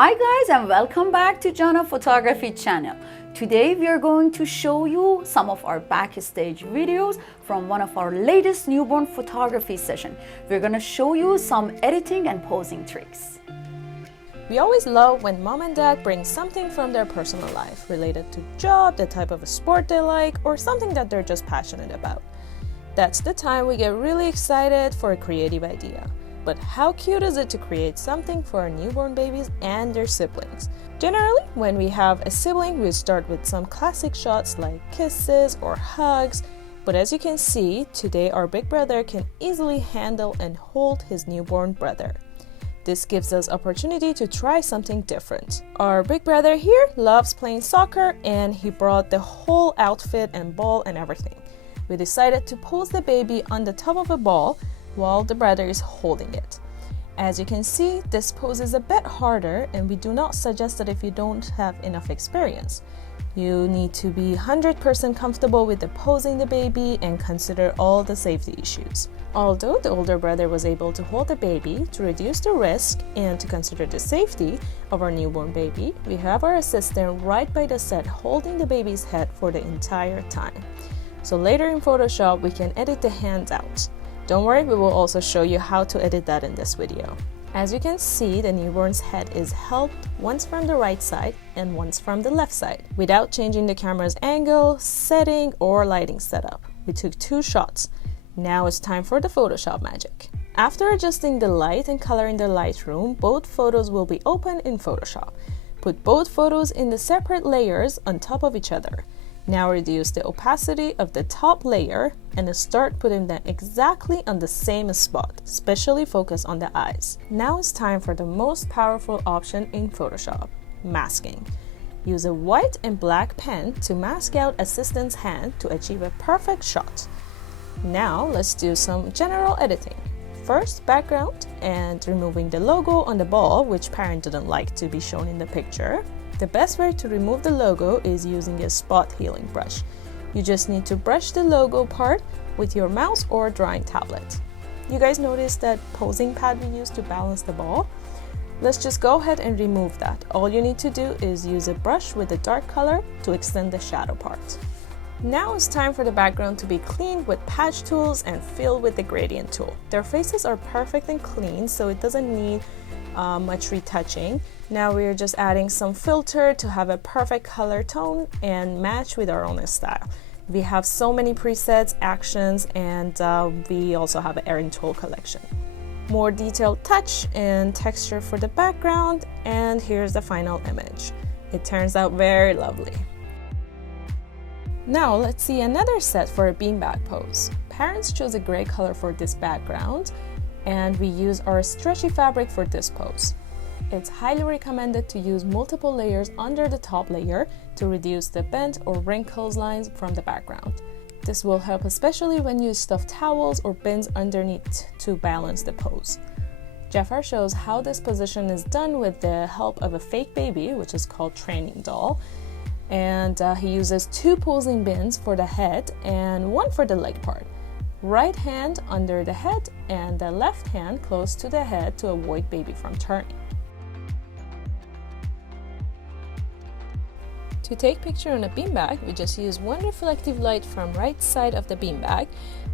Hi guys, and welcome back to Jana photography channel. Today we are going to show you some of our backstage videos from one of our latest newborn photography session. We're gonna show you some editing and posing tricks. We always love when mom and dad bring something from their personal life related to job, the type of a sport they like, or something that they're just passionate about. That's the time we get really excited for a creative idea. But how cute is it to create something for our newborn babies and their siblings? Generally, when we have a sibling, we start with some classic shots like kisses or hugs. But as you can see, today our big brother can easily handle and hold his newborn brother. This gives us opportunity to try something different. Our big brother here loves playing soccer and he brought the whole outfit and ball and everything. We decided to pose the baby on the top of a ball while the brother is holding it. As you can see, this pose is a bit harder and we do not suggest that if you don't have enough experience. You need to be 100% comfortable with the posing the baby and consider all the safety issues. Although the older brother was able to hold the baby to reduce the risk and to consider the safety of our newborn baby, we have our assistant right by the set holding the baby's head for the entire time. So later in Photoshop, we can edit the hands out. Don't worry, we will also show you how to edit that in this video. As you can see, the newborn's head is held once from the right side and once from the left side, without changing the camera's angle, setting, or lighting setup. We took 2 shots. Now it's time for the Photoshop magic. After adjusting the light and color in the Lightroom, both photos will be open in Photoshop. Put both photos in the separate layers on top of each other. Now reduce the opacity of the top layer and start putting them exactly on the same spot, especially focus on the eyes. Now it's time for the most powerful option in Photoshop, masking. Use a white and black pen to mask out assistant's hand to achieve a perfect shot. Now let's do some general editing. First, background and removing the logo on the ball, which parent didn't like to be shown in the picture. The best way to remove the logo is using a spot healing brush. You just need to brush the logo part with your mouse or drawing tablet. You guys noticed that posing pad we used to balance the ball? Let's just go ahead and remove that. All you need to do is use a brush with a dark color to extend the shadow part. Now it's time for the background to be cleaned with patch tools and filled with the gradient tool. Their faces are perfect and clean, so it doesn't need much retouching. Now we're just adding some filter to have a perfect color tone and match with our own style. We have so many presets, actions, and we also have an airing tool collection. More detailed touch and texture for the background, and here's the final image. It turns out very lovely. Now let's see another set for a beanbag pose. Parents chose a gray color for this background, and we use our stretchy fabric for this pose. It's highly recommended to use multiple layers under the top layer to reduce the bent or wrinkles lines from the background. This will help especially when you stuff towels or bins underneath to balance the pose. Jafar shows how this position is done with the help of a fake baby, which is called training doll. And he uses 2 posing bins for the head and 1 for the leg part. Right hand under the head and the left hand close to the head to avoid baby from turning. To take picture on a beanbag, we just use 1 reflective light from right side of the beanbag.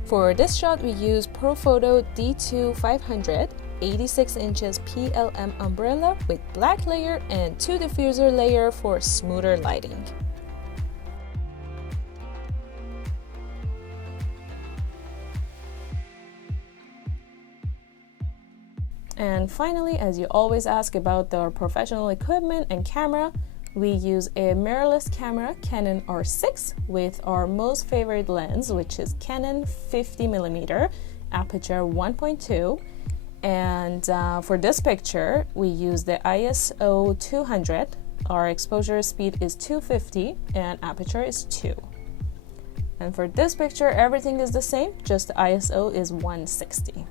For this shot, we use ProPhoto D2 500 86 inches PLM umbrella with black layer and 2 diffuser layer for smoother lighting. And finally, as you always ask about our professional equipment and camera, we use a mirrorless camera, Canon R6, with our most favorite lens, which is Canon 50mm, aperture 1.2. And for this picture, we use the ISO 200. Our exposure speed is 250 and aperture is 2. And for this picture, everything is the same, just the ISO is 160.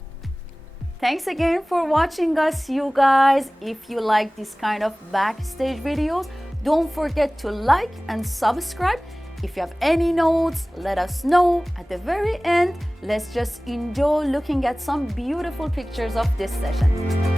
Thanks again for watching us, you guys. If you like this kind of backstage videos, don't forget to like and subscribe. If you have any notes, let us know. At the very end, let's just enjoy looking at some beautiful pictures of this session.